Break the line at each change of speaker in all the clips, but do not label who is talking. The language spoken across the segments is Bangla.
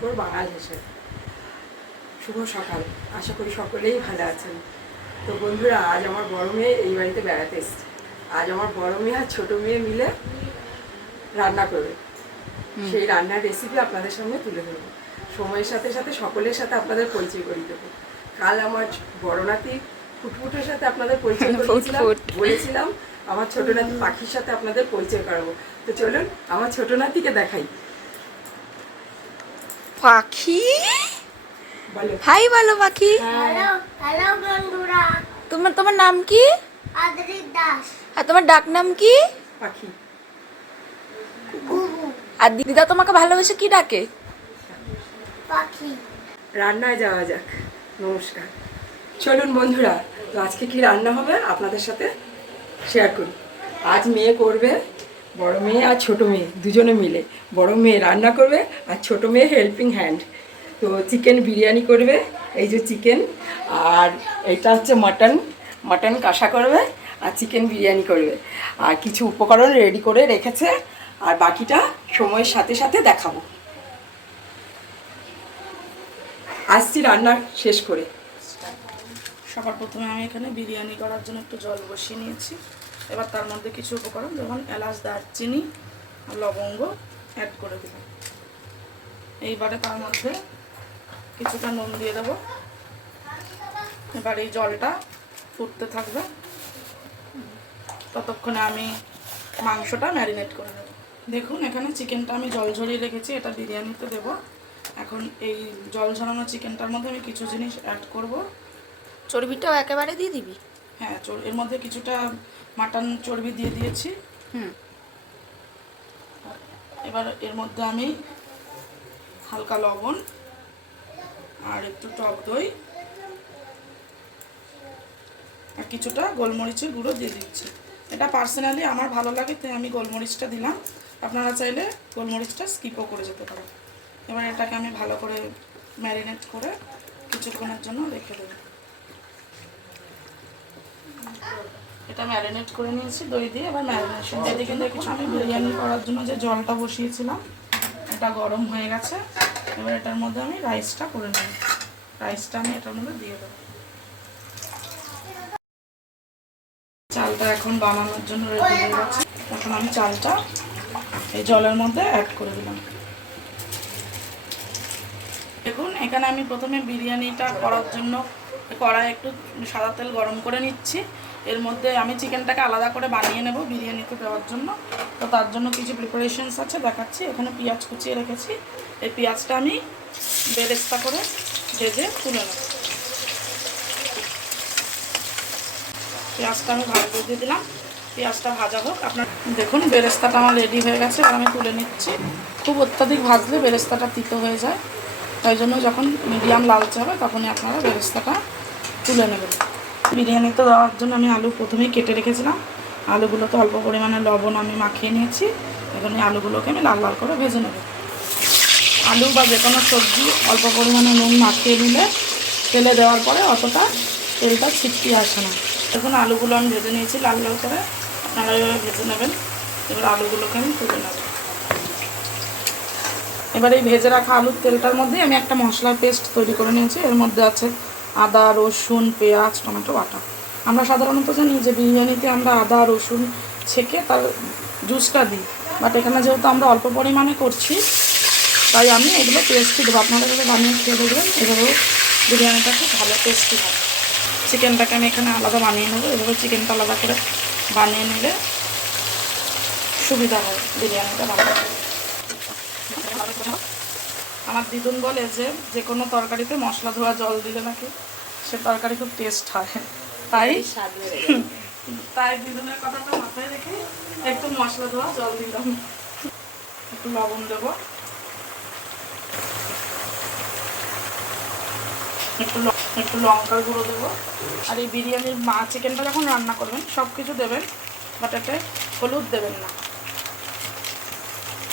পুষ্কর বাঙাল হিসেবে শুভ সকাল। আশা করি সকলেই ভালো আছেন। তো বন্ধুরা আজ আমার বড় মেয়ে এই বাড়িতে বেড়াতে এসছে। আজ আমার বড় মেয়ে আর ছোটো মেয়ে মিলে রান্না করবে। সেই রান্নার রেসিপি আপনাদের সামনে তুলে ধরবো। সময়ের সাথে সাথে সকলের সাথে আপনাদের পরিচয় করিয়ে দেবো। কাল আমার বড় নাতি ফুটফুটের সাথে আপনাদের পরিচয় করে
ফুটফুট।
বলেছিলাম আমার ছোট নাতি পাখির সাথে আপনাদের পরিচয় করাবো। তো চলুন আমার ছোট নাতিকে দেখাই।
পাখি? হাই বলো পাখি।
হ্যালো হ্যালো বন্ধুরা।
তোমার তোমার নাম কি? আর তোমার ডাক নাম কি?
পাখি।
আর দিদা তোমাকে ভালোবেসে কি ডাকে?
পাখি।
রান্নায় যাওয়া যাক। নমস্কার। চলুন বন্ধুরা তো আজকে কি রান্না হবে আপনাদের সাথে শেয়ার করি। আজ মেয়ে করবে বড় মেয়ে আর ছোট মেয়ে, দুজনে মিলে। বড় মেয়ে রান্না করবে আর ছোট মেয়ে হেল্পিং হ্যান্ড তো চিকেন বিরিয়ানি করবে, এই যে চিকেন আর এটা হচ্ছে মাটন মাটন কষা করবে আর চিকেন বিরিয়ানি করবে। আর কিছু উপকরণ রেডি করে রেখেছে, আর বাকিটা সময়ের সাথে সাথে দেখাবো। আসছি রান্না শেষ করে।
সবার প্রথমে আমি এখানে বিরিয়ানি করার জন্য একটু জল বসিয়ে নিয়েছি। এবার তার মধ্যে কিছু উপকরণ যেমন এলাচ, দারচিনি লবঙ্গ অ্যাড করে দিলাম এইবারে তার মধ্যে কিছুটা নুন দিয়ে দেবো। এবার এই জলটা ফুটতে থাকবে। ততক্ষণে আমি মাংসটা ম্যারিনেট করে নেব। দেখুন, এখানে চিকেনটা আমি জল ঝরিয়ে রেখেছি, এটা বিরিয়ানিতে দেব। এখন এই জল ঝরানো চিকেনটার মধ্যে আমি কিছু জিনিস অ্যাড করব।
চর্বিটাও একেবারে দিয়ে দিবি?
হ্যাঁ চর- এর মধ্যে কিছুটা মাটন চর্বি দিয়ে দিয়েছি।
হুম।
এবার এর মধ্যে আমি হালকা লবণ আর একটু টক দই আর কিছুটা গোলমরিচের গুঁড়ো দিয়ে দিচ্ছি। এটা পার্সোনালি আমার ভালো লাগে তাই আমি গোলমরিচটা দিলাম। আপনারা চাইলে গোলমরিচটা স্কিপও করে যেতে পারেন। এবার এটাকে আমি ভালো করে ম্যারিনেট করে কিছুক্ষণের জন্য রেখে দেবো। এটা ম্যারিনেট করে নিয়েছি, দই দিয়ে। এবার ম্যারিনেশন এদিকে দেখুন আমি বিরিয়ানি করার জন্য যে জলটা বসিয়েছিলাম, এটা গরম হয়ে গেছে। এবার এটার মধ্যে আমি রাইসটা করে নেব। রাইসটা আমি এটার মধ্যে দিয়ে দেবো। চালটা এখন বানানোর জন্য রেডি হয়ে গেছে। এখন আমি চালটা এই জলের মধ্যে অ্যাড করে দিলাম। দেখুন, এখানে আমি প্রথমে বিরিয়ানিটা করার জন্য কড়াই একটু সাদা তেল গরম করে নিচ্ছি। এর মধ্যে আমি চিকেনটাকে আলাদা করে বানিয়ে নেব বিরিয়ানিতে দেওয়ার জন্য। তো তার জন্য কিছু প্রিপারেশনস আছে, দেখাচ্ছি। এখানে পেঁয়াজ কুচিয়ে রেখেছি। এই পেঁয়াজটা আমি বেরেস্তা করে ভেজে তুলে নেব। পেঁয়াজটা আমি ভাজতে দিয়ে দিলাম। পেঁয়াজটা ভাজা হোক। আপনার দেখুন, বেরেস্তাটা আমার রেডি হয়ে গেছে আর আমি তুলে নিচ্ছি। খুব অত্যাধিক ভাজলে বেরেস্তাটা তিতো হয়ে যায়। তাই জন্য যখন মিডিয়াম লালচে হবে, তখনই আপনারা বেরেস্তাটা তুলে নেবেন। বিরিয়ানিতে দেওয়ার জন্য আমি আলু প্রথমেই কেটে রেখেছিলাম। আলুগুলো তো অল্প পরিমাণে লবণ আমি মাখিয়ে নিয়েছি। এখন এই আলুগুলোকে আমি লাল লাল করে ভেজে নেব। আলু বা যে কোনো সবজি অল্প পরিমাণে নুন মাখিয়ে নিলে তেলে দেওয়ার পরে অতটা তেলটা ছিটকিয়ে আসে না। এখন আলুগুলো আমি ভেজে নিয়েছি লাল লাল করে। আপনারা এভাবে ভেজে নেবেন। এবার আলুগুলোকে আমি তুলে নেব। এবার এই ভেজে রাখা আলুর তেলটার মধ্যে আমি একটা মশলার পেস্ট তৈরি করে নিয়েছি। এর মধ্যে আছে আদা, রসুন, পেঁয়াজ, টমেটো, বাটা। আমরা সাধারণত জানি যে বিরিয়ানিতে আমরা আদা, রসুন ছেঁকে তার জুসটা দিই। বাট এখানে যেহেতু আমরা অল্প পরিমাণে করছি, তাই আমি এগুলো টেস্টি দেবো। আপনারা এভাবে বানিয়ে খেয়ে দেখবেন, এভাবেও বিরিয়ানিটা খুব ভালো টেস্টি হয়। চিকেনটাকে আমি এখানে আলাদা বানিয়ে নেব। এভাবে চিকেনটা আলাদা করে বানিয়ে নিলে সুবিধা হয় বিরিয়ানিটা বানাতে। আমার দিদুন বলে যে যে কোনো তরকারিতে মশলা ধোয়া জল দিলে নাকি সে তরকারি খুব টেস্ট হয়। তাই তাই দিদুনের কথাটা মাথায় রেখে একটু মশলা ধোয়া জল দিলাম। একটু লবণ দেবো। একটু একটু লঙ্কার গুঁড়ো দেবো। আর এই বিরিয়ানির মা চিকেনটা যখন রান্না করবেন সব কিছু দেবেন বাট এতে হলুদ দেবেন না।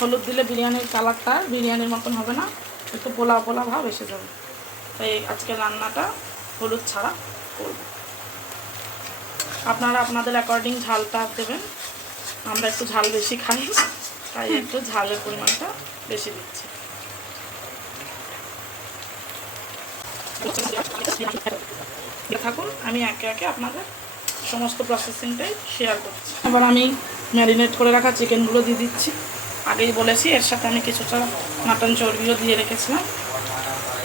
হলুদ দিলে বিরিয়ানির কালারটা বিরিয়ানির মতন হবে না। একটু পোলা পোলা ভাব এসে যাবে। তাই আজকে রান্নাটা হলুদ ছাড়া করব। আপনারা আপনাদের অ্যাকর্ডিং ঝালটা দেবেন। আমরা একটু ঝাল বেশি খাই, তাই একটু ঝালের পরিমাণটা বেশি দিচ্ছি। থাকুন, আমি একে একে আপনাদের সমস্ত প্রসেসিংটাই শেয়ার করছি। এবার আমি ম্যারিনেট করে রাখা চিকেনগুলো দিয়ে দিচ্ছি। আগেই বলেছি এর সাথে আমি কিছুটা মাটন চর্বিও দিয়ে রেখেছিলাম।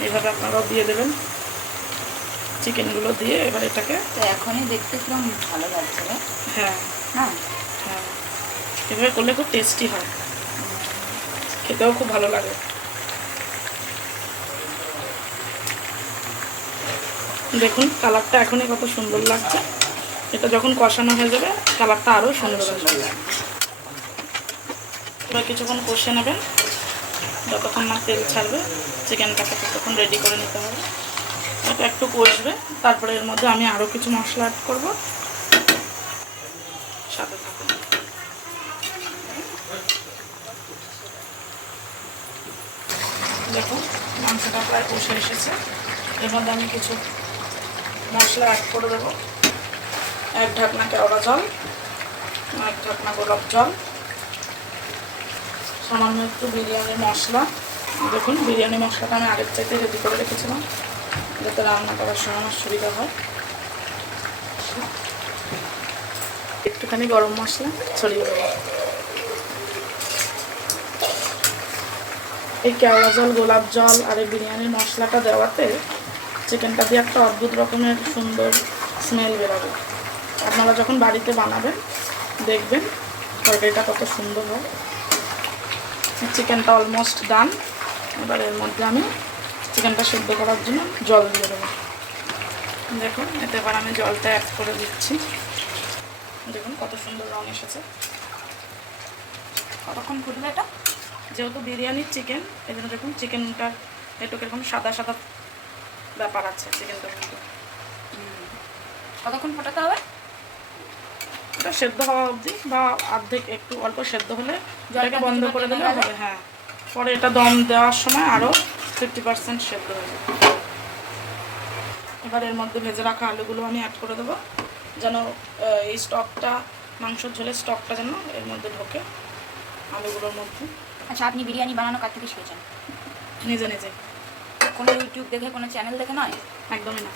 এইভাবে আপনারাও দিয়ে দেবেন। চিকেনগুলো দিয়ে এবার এটাকে
তো এখনই দেখতে কিরম ভালো লাগছে
হ্যাঁ।
হ্যাঁ।
হ্যাঁ। এভাবে করলে খুব টেস্টি হয়। খেতেও খুব ভালো লাগে। দেখুন কালারটা এখনই কত সুন্দর লাগছে। এটা যখন কষানো হয়ে যাবে কালারটা আরও সুন্দর আসবে। এবার কিছুক্ষণ কষে নেবেন। যতক্ষণ না তেল ছাড়বে চিকেনটাকে ততক্ষণ রেডি করে নিতে হবে। এটা একটু কষবে, তারপরে এর মধ্যে আমি আরও কিছু মশলা অ্যাড করব। সাথে থাকুন। দেখুন, মাংসটা প্রায় কষে এসেছে। এর মধ্যে আমি কিছু মশলা অ্যাড করে দেবো। এক ঢাকনা কেওড়া জল এক ঢাকনা গোলাপ জল। সামান্য একটু বিরিয়ানি মশলা। দেখুন, বিরিয়ানি মশলাটা আমি আগের চাইতে রেডি করে রেখেছিলাম। যাতে রান্না করার সময় আমার সুবিধা হয়। একটুখানি গরম মশলা, ছড়িয়ে দেবো। এই কেওড়া জল, গোলাপ জল আর এই বিরিয়ানির মশলাটা দেওয়াতে চিকেনটা দিয়ে একটা অদ্ভুত রকমের সুন্দর স্মেল বেরোবে। আপনারা যখন বাড়িতে বানাবেন, দেখবেন তরকারিটা কত সুন্দর হয়। চিকেনটা অলমোস্ট ডান এবার এর মধ্যে আমি চিকেনটা সেদ্ধ করার জন্য জল দিয়ে দেবো। দেখুন, এতে এবার আমি জলটা অ্যাড করে দিচ্ছি। দেখুন, কত সুন্দর রং এসেছে।
কতক্ষণ ফুটবে এটা?
যেহেতু বিরিয়ানির চিকেন এই জন্য দেখুন চিকেনটা একটু কীরকম সাদা সাদা ব্যাপার আছে চিকেনটার মধ্যে
কতক্ষণ ফোটাতে হবে?
এটা সেদ্ধ হওয়া অবধি বা অর্ধেক একটু অল্প সেদ্ধ হলে
জলটা
বন্ধ করে দিলে হবে। হ্যাঁ পরে এটা দম দেওয়ার সময় আরও ফিফটি পার্সেন্ট সেদ্ধ হয়ে যাবে। এবার এর মধ্যে ভেজে রাখা আলুগুলো আমি অ্যাড করে দেবো। যেন এই স্টকটা মাংসর ঝোলের স্টকটা যেন এর মধ্যে ঢোকে আলুগুলোর মধ্যে।
আচ্ছা আপনি বিরিয়ানি বানানো কার থেকে শিখেছেন?
নিজে নিজে।
কোনো ইউটিউব দেখে কোনো চ্যানেল দেখে নয়?
একদমই না।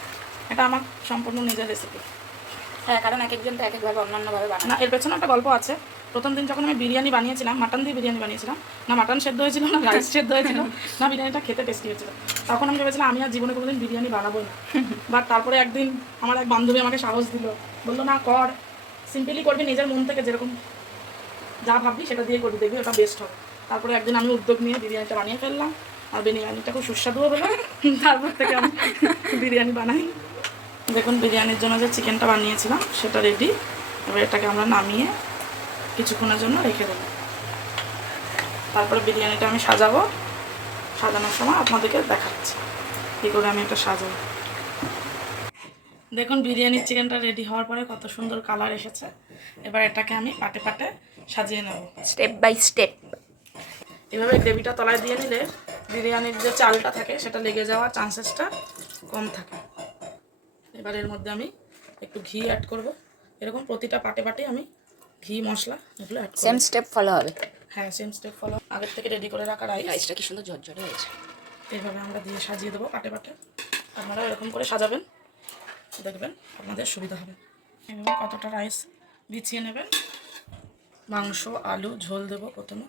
এটা আমার সম্পূর্ণ নিজের রেসিপি
হ্যাঁ কারণ এক একজন তো এক একভাবে অন্যান্যভাবে বানায়।
না এর পেছনে একটা গল্প আছে। প্রথম দিন যখন আমি বিরিয়ানি বানিয়েছিলাম মাটন দিয়ে বিরিয়ানি বানিয়েছিলাম না মাটন সেদ্ধ হয়েছিল না রাইস সেদ্ধ হয়েছিল না বিরিয়ানিটা খেতে টেস্টি হয়েছিল। তখন আমি ভেবেছিলাম আমি আর জীবনে কোনোদিন বিরিয়ানি বানাবো না। বাট তারপরে একদিন আমার এক বান্ধবী আমাকে সাহস দিল বলল না কর। সিম্পলি করবি নিজের মন থেকে যেরকম যা ভাববি সেটা দিয়ে করবি দেখবি ওটা বেস্ট হবে। তারপরে একদিন আমি উদ্যোগ নিয়ে বিরিয়ানিটা বানিয়ে ফেললাম। আর বিরিয়ানিটা খুব সুস্বাদুও হলো তারপর থেকে আমি বিরিয়ানি বানাই। দেখুন বিরিয়ানির জন্য যে চিকেনটা বানিয়েছিলাম সেটা রেডি এবার এটাকে আমরা নামিয়ে কিছুক্ষণের জন্য রেখে দেবো। তারপরে বিরিয়ানিটা আমি সাজাবো। সাজানোর সময় আপনাদেরকে দেখাচ্ছি কী করে আমি এটা সাজাবো দেখুন বিরিয়ানির চিকেনটা রেডি হওয়ার পরে কত সুন্দর কালার এসেছে। এবার এটাকে আমি পাটে পাটে সাজিয়ে নেব।
স্টেপ বাই স্টেপ
এভাবে গ্রেভিটা তলায় দিয়ে নিলে বিরিয়ানির যে চালটা থাকে সেটা লেগে যাওয়ার চান্সেসটা কম থাকে। এবার এর মধ্যে আমি একটু ঘি অ্যাড করব। এরকম প্রতিটা পাটে পাটে আমি ঘি মশলা এগুলো অ্যাড
সেম স্টেপ ফলো হবে?
হ্যাঁ সেম স্টেপ ফলো আগের থেকে রেডি করে রাখা রাইস
রাইসটা কি সুন্দর ঝরঝরে হয়েছে।
এইভাবে আমরা দিয়ে সাজিয়ে দেবো পাটে পাটে। আপনারা এরকম করে সাজাবেন। দেখবেন আপনাদের সুবিধা হবে। এভাবে কতটা রাইস বিছিয়ে নেবেন? মাংস আলু ঝোল দেবো প্রথমে।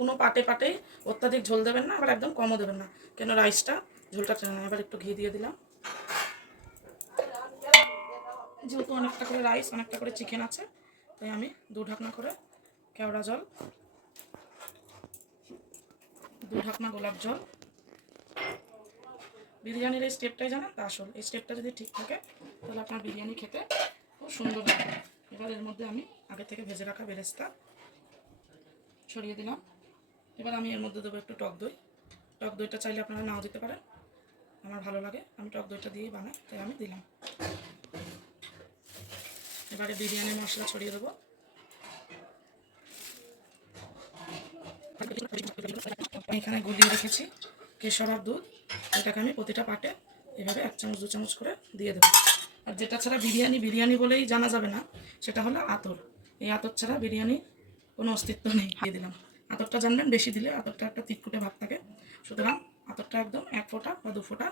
কোনো পাটে পাটেই অত্যাধিক ঝোল দেবেন না, আবার একদম কমও দেবেন না। কেন রাইসটা? ঝোলটা নেয়। এবার একটু ঘি দিয়ে দিলাম। যেহেতু অনেকটা করে রাইস, অনেকটা করে চিকেন আছে, তাই আমি দু ঢাকনা করে কেওড়া জল, দু ঢাকনা গোলাপ জল। বিরিয়ানির এই স্টেপটাই জানেন? তা আসল। এই স্টেপটা যদি ঠিক থাকে, তাহলে আপনার বিরিয়ানি খেতে খুব সুন্দর লাগে। এবার এর মধ্যে আমি আগে থেকে ভেজে রাখা বেরেস্তা ছড়িয়ে দিলাম। এবার আমি এর মধ্যে দেবো একটু টক দই। টক দইটা চাইলে আপনারা নাও দিতে পারেন। আমার ভালো লাগে। আমি টক দইটা দিয়েই বানাই, তাই আমি দিলাম। এবারে বিরিয়ানি মশলা ছড়িয়ে দেবো। আমি এখানে গুলিয়ে রেখেছি কেশর আর দুধ। এটাকে আমি প্রতিটা পাটে এভাবে এক চামচ, দু চামচ করে দিয়ে দেবো। আর যেটা ছাড়া বিরিয়ানি বিরিয়ানি বলেই জানা যাবে না, সেটা হলো আতর। এই আতর ছাড়া বিরিয়ানি কোনো অস্তিত্ব নেই। দিয়ে দিলাম। আতরটা জানবেন, বেশি দিলে আতরটা একটা তিটকুটে ভাব থাকে। সুতরাং আতরটা একদম এক ফোঁটা বা দু ফোঁটা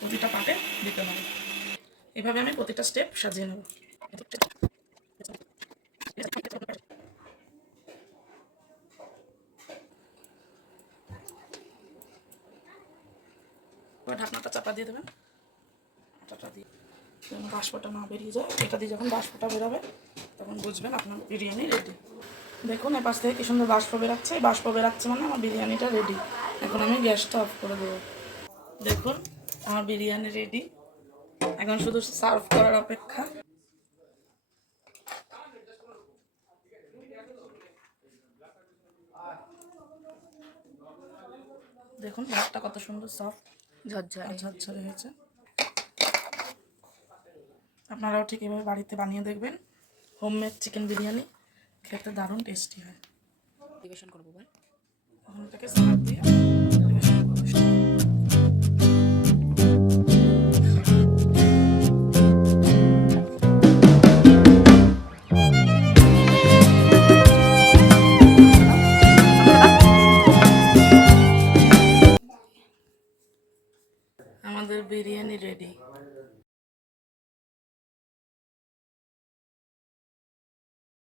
প্রতিটা পাটে দিতে হবে। এভাবে আমি প্রতিটা স্টেপ সাজিয়ে নেব। ঢাকনাটা চাপা দিয়ে দেবেন। আটাটা দিয়ে না বেরিয়ে যায়। এটা দিয়ে যখন বাষ্পটা বেরোবে, তখন বুঝবেন আপনার বিরিয়ানি রেডি দেখুন এপাশ থেকে কি সুন্দর বাষ্প বেরাচ্ছে। এই বাষ্প বেরাচ্ছে মানে আমার বিরিয়ানিটা রেডি এখন আমি গ্যাসটা অফ করে দেবো। দেখুন আমার বিরিয়ানি রেডি এখন শুধু সার্ভ করার অপেক্ষা। দেখুন ভাতটা কত সুন্দর সফট
ঝরঝরে।
ঝরঝরে হয়েছে। আপনারাও ঠিক এভাবে বাড়িতে বানিয়ে দেখবেন। Homemade chicken biryani. খেতে দারুণ টেস্টি হয়।
পরিবেশন করব বল
ওখান থেকে সালাদ দিয়ে